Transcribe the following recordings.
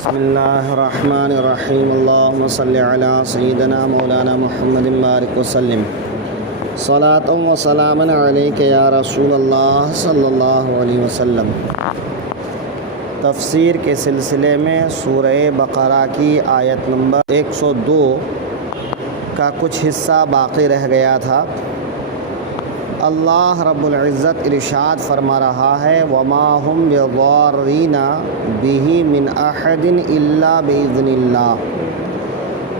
بسم اللہ الرحمن الرحیم اللہم صلی علی سیدنا مولانا محمد بارک وسلم صلاۃ و سلام علیک یا رسول اللہ صلی اللہ علیہ وسلم۔ تفسیر کے سلسلے میں سورہ بقرہ کی آیت نمبر 102 کا کچھ حصہ باقی رہ گیا تھا۔ اللہ رب العزت ارشاد فرما رہا ہے وما هم بضارین بہ من احد الا باذن اللہ،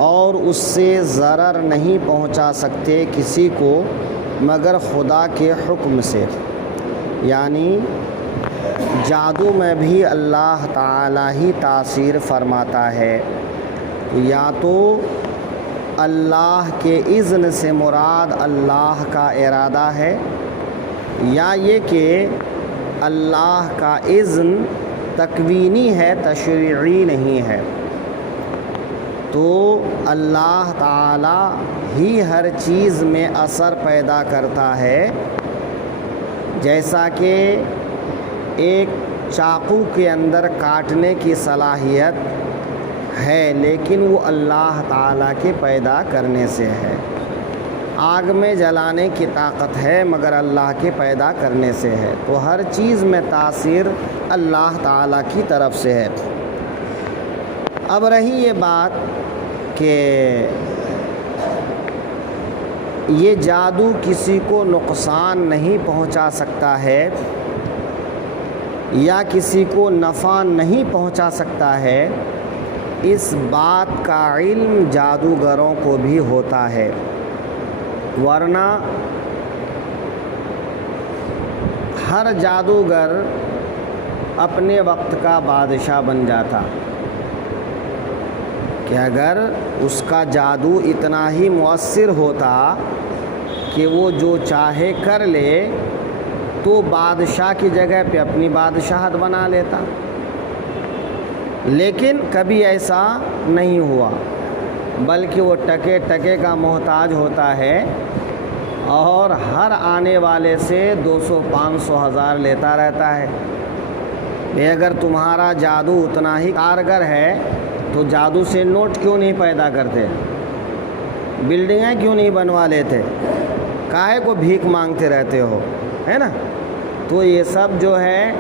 اور اس سے ضرر نہیں پہنچا سکتے کسی کو مگر خدا کے حکم سے۔ یعنی جادو میں بھی اللہ تعالی ہی تاثیر فرماتا ہے، یا تو اللہ کے اذن سے مراد اللہ کا ارادہ ہے، یا یہ کہ اللہ کا اذن تکوینی ہے، تشریعی نہیں ہے۔ تو اللہ تعالی ہی ہر چیز میں اثر پیدا کرتا ہے، جیسا کہ ایک چاقو کے اندر کاٹنے کی صلاحیت ہے لیکن وہ اللہ تعالیٰ کے پیدا کرنے سے ہے۔ آگ میں جلانے کی طاقت ہے مگر اللہ کے پیدا کرنے سے ہے۔ تو ہر چیز میں تاثیر اللہ تعالیٰ کی طرف سے ہے۔ اب رہی یہ بات کہ یہ جادو کسی کو نقصان نہیں پہنچا سکتا ہے یا کسی کو نفع نہیں پہنچا سکتا ہے، اس بات کا علم جادوگروں کو بھی ہوتا ہے، ورنہ ہر جادوگر اپنے وقت کا بادشاہ بن جاتا کہ اگر اس کا جادو اتنا ہی مؤثر ہوتا کہ وہ جو چاہے کر لے تو بادشاہ کی جگہ پہ اپنی بادشاہت بنا لیتا، لیکن کبھی ایسا نہیں ہوا، بلکہ وہ ٹکے ٹکے کا محتاج ہوتا ہے اور ہر آنے والے سے 200 500 ہزار لیتا رہتا ہے۔ اگر تمہارا جادو اتنا ہی کارگر ہے تو جادو سے نوٹ کیوں نہیں پیدا کرتے، بلڈنگیں کیوں نہیں بنوا لیتے، کاہے کو بھیک مانگتے رہتے ہو، ہے نا؟ تو یہ سب جو ہے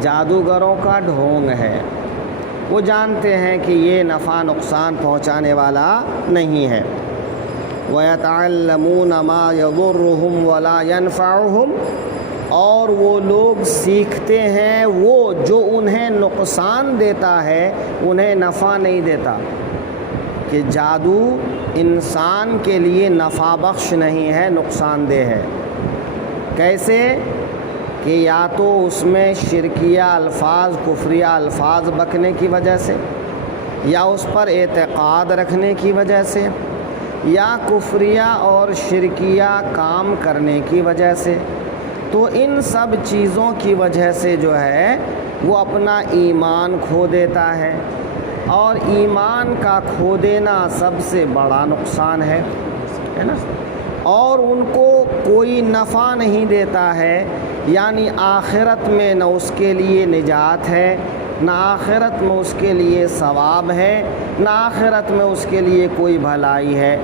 جادوگروں کا ڈھونگ ہے، وہ جانتے ہیں کہ یہ نفع نقصان پہنچانے والا نہیں ہے۔ وَيَتَعَلَّمُونَ مَا يَضُرُّهُمْ وَلَا يَنفَعُهُمْ، اور وہ لوگ سیکھتے ہیں وہ جو انہیں نقصان دیتا ہے انہیں نفع نہیں دیتا، کہ جادو انسان کے لیے نفع بخش نہیں ہے، نقصان دہ ہے۔ کیسے کہ یا تو اس میں شرکیہ الفاظ، کفریہ الفاظ بکنے کی وجہ سے، یا اس پر اعتقاد رکھنے کی وجہ سے، یا کفریہ اور شرکیہ کام کرنے کی وجہ سے۔ تو ان سب چیزوں کی وجہ سے جو ہے وہ اپنا ایمان کھو دیتا ہے، اور ایمان کا کھو دینا سب سے بڑا نقصان ہے نا، اور ان کو کوئی نفع نہیں دیتا ہے، یعنی آخرت میں نہ اس کے لیے نجات ہے، نہ آخرت میں اس کے لیے ثواب ہے، نہ آخرت میں اس کے لیے کوئی بھلائی ہے،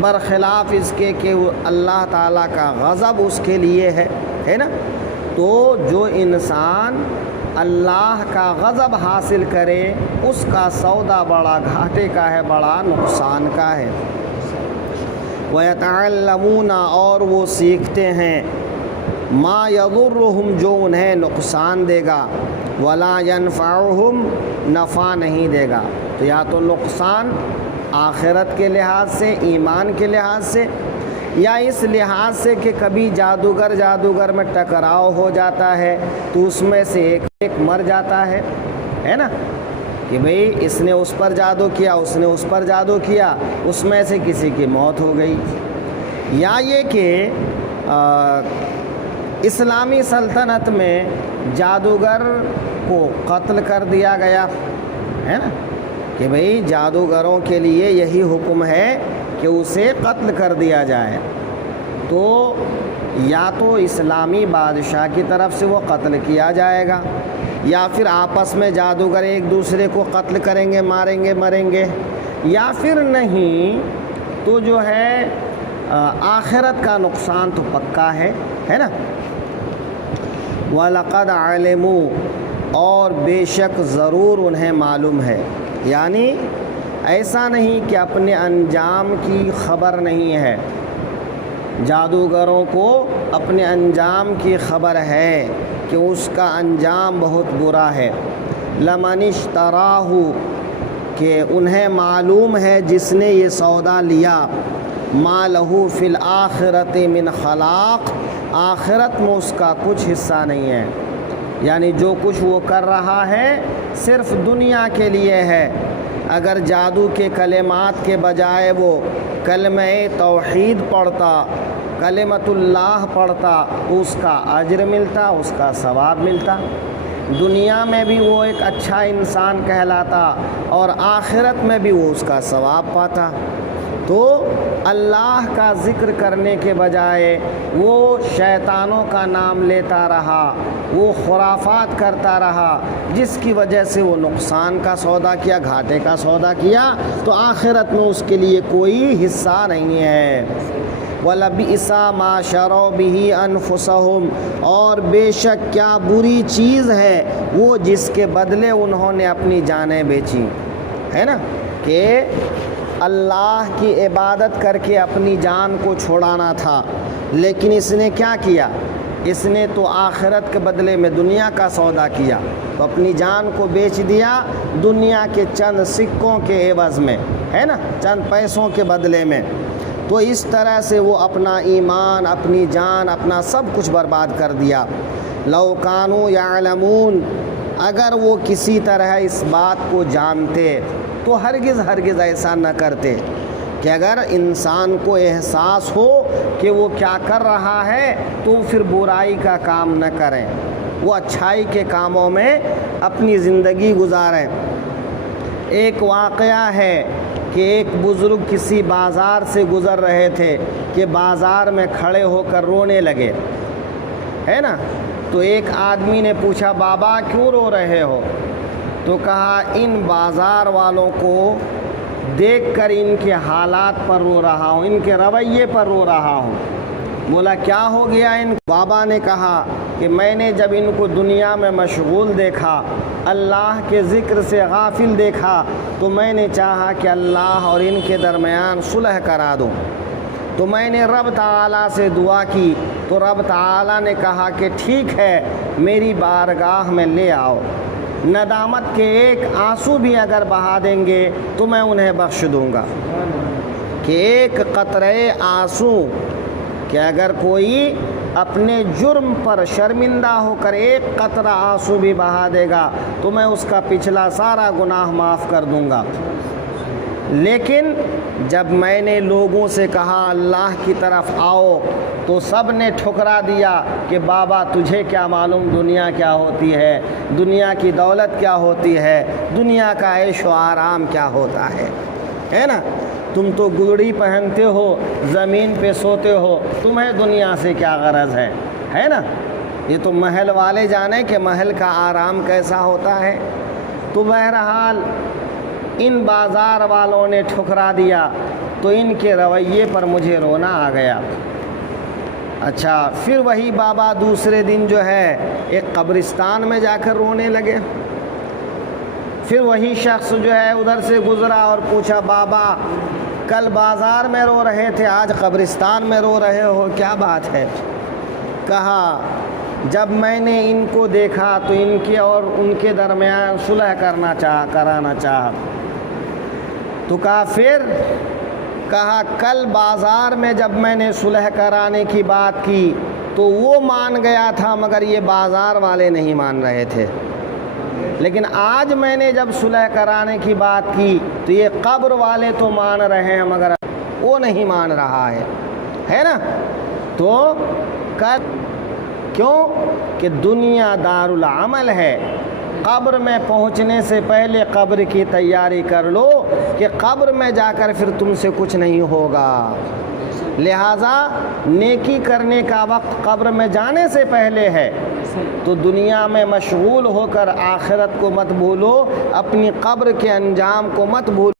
برخلاف اس کے کہ اللہ تعالیٰ کا غضب اس کے لیے ہے نا۔ تو جو انسان اللہ کا غضب حاصل کرے اس کا سودا بڑا گھاٹے کا ہے، بڑا نقصان کا ہے۔ وَيَتَعَلَّمُونَ، اور وہ سیکھتے ہیں مَا يَضُرُّهُمْ، جو انہیں نقصان دے گا، وَلَا يَنفَعُهُمْ، نفع نہیں دے گا۔ تو یا تو نقصان آخرت کے لحاظ سے، ایمان کے لحاظ سے، یا اس لحاظ سے کہ کبھی جادوگر میں ٹکراؤ ہو جاتا ہے تو اس میں سے ایک مر جاتا ہے نا، کہ بھئی اس نے اس پر جادو کیا، اس نے اس پر جادو کیا، اس میں سے کسی کی موت ہو گئی۔ یا یہ کہ اسلامی سلطنت میں جادوگر کو قتل کر دیا گیا ہے نا، کہ بھئی جادوگروں کے لیے یہی حکم ہے کہ اسے قتل کر دیا جائے، تو یا تو اسلامی بادشاہ کی طرف سے وہ قتل کیا جائے گا، یا پھر آپس میں جادوگر ایک دوسرے کو قتل کریں گے، ماریں گے، مریں گے، یا پھر نہیں تو جو ہے آخرت کا نقصان تو پکا ہے نا۔ وَلَقَدْ عَلِمُوا، اور بے شک ضرور انہیں معلوم ہے، یعنی ایسا نہیں کہ اپنے انجام کی خبر نہیں ہے، جادوگروں کو اپنے انجام کی خبر ہے کہ اس کا انجام بہت برا ہے۔ لَمَنِ اشْتَرَاهُ، کہ انہیں معلوم ہے جس نے یہ سودا لیا، مَا لَهُ فِي الْآخِرَةِ مِنْ خَلَاقٍ، آخرت میں اس کا کچھ حصہ نہیں ہے، یعنی جو کچھ وہ کر رہا ہے صرف دنیا کے لیے ہے۔ اگر جادو کے کلمات کے بجائے وہ کلمہ توحید پڑھتا، کلمۃ اللہ پڑھتا، تو اس کا اجر ملتا، اس کا ثواب ملتا، دنیا میں بھی وہ ایک اچھا انسان کہلاتا اور آخرت میں بھی وہ اس کا ثواب پاتا۔ تو اللہ کا ذکر کرنے کے بجائے وہ شیطانوں کا نام لیتا رہا، وہ خرافات کرتا رہا، جس کی وجہ سے وہ نقصان کا سودا کیا، گھاٹے کا سودا کیا، تو آخرت میں اس کے لیے کوئی حصہ نہیں ہے۔ وَلَبِئْسَ مَا شَرَوْا بِهِ أَنفُسَهُمْ، اور بے شک کیا بری چیز ہے وہ جس کے بدلے انہوں نے اپنی جانیں بیچیں، ہے نا، کہ اللہ کی عبادت کر کے اپنی جان کو چھوڑانا تھا، لیکن اس نے کیا کیا، اس نے تو آخرت کے بدلے میں دنیا کا سودا کیا، تو اپنی جان کو بیچ دیا دنیا کے چند سکوں کے عوض میں، ہے نا، چند پیسوں کے بدلے میں۔ تو اس طرح سے وہ اپنا ایمان، اپنی جان، اپنا سب کچھ برباد کر دیا۔ لَوْ كَانُوا يَعْلَمُونَ، اگر وہ کسی طرح اس بات کو جانتے تو ہرگز ایسا نہ کرتے کہ اگر انسان کو احساس ہو کہ وہ کیا کر رہا ہے تو پھر برائی کا کام نہ کریں، وہ اچھائی کے کاموں میں اپنی زندگی گزاریں۔ ایک واقعہ ہے کہ ایک بزرگ کسی بازار سے گزر رہے تھے کہ بازار میں کھڑے ہو کر رونے لگے، ہے نا، تو ایک آدمی نے پوچھا بابا کیوں رو رہے ہو؟ تو کہا ان بازار والوں کو دیکھ کر ان کے حالات پر رو رہا ہوں، ان کے رویے پر رو رہا ہوں۔ بولا کیا ہو گیا ان؟ بابا نے کہا کہ میں نے جب ان کو دنیا میں مشغول دیکھا، اللہ کے ذکر سے غافل دیکھا، تو میں نے چاہا کہ اللہ اور ان کے درمیان صلح کرا دوں، تو میں نے رب تعالیٰ سے دعا کی، تو رب تعالیٰ نے کہا کہ ٹھیک ہے میری بارگاہ میں لے آؤ، ندامت کے ایک آنسو بھی اگر بہا دیں گے تو میں انہیں بخش دوں گا۔ کہ ایک قطرے آنسو، کہ اگر کوئی اپنے جرم پر شرمندہ ہو کر ایک قطرہ آنسو بھی بہا دے گا تو میں اس کا پچھلا سارا گناہ معاف کر دوں گا۔ لیکن جب میں نے لوگوں سے کہا اللہ کی طرف آؤ تو سب نے ٹھکرا دیا کہ بابا تجھے کیا معلوم دنیا کیا ہوتی ہے، دنیا کی دولت کیا ہوتی ہے، دنیا کا عیش و آرام کیا ہوتا ہے نا، تم تو گدڑی پہنتے ہو، زمین پہ سوتے ہو، تمہیں دنیا سے کیا غرض ہے نا، یہ تو محل والے جانے کہ محل کا آرام کیسا ہوتا ہے۔ تو بہرحال ان بازار والوں نے ٹھکرا دیا تو ان کے رویے پر مجھے رونا آ گیا۔ اچھا، پھر وہی بابا دوسرے دن جو ہے ایک قبرستان میں جا کر رونے لگے۔ پھر وہی شخص جو ہے ادھر سے گزرا اور پوچھا بابا کل بازار میں رو رہے تھے، آج قبرستان میں رو رہے ہو، کیا بات ہے؟ کہا جب میں نے ان کو دیکھا تو ان کے اور ان کے درمیان صلح کرانا چاہا، تو کہا پھر؟ کہا کل بازار میں جب میں نے صلح کرانے کی بات کی تو وہ مان گیا تھا مگر یہ بازار والے نہیں مان رہے تھے، لیکن آج میں نے جب صلح کرانے کی بات کی تو یہ قبر والے تو مان رہے ہیں مگر وہ نہیں مان رہا ہے نا۔ تو کیوں کہ دنیا دار العمل ہے، قبر میں پہنچنے سے پہلے قبر کی تیاری کر لو کہ قبر میں جا کر پھر تم سے کچھ نہیں ہوگا۔ لہٰذا نیکی کرنے کا وقت قبر میں جانے سے پہلے ہے، تو دنیا میں مشغول ہو کر آخرت کو مت بھولو، اپنی قبر کے انجام کو مت بھولو۔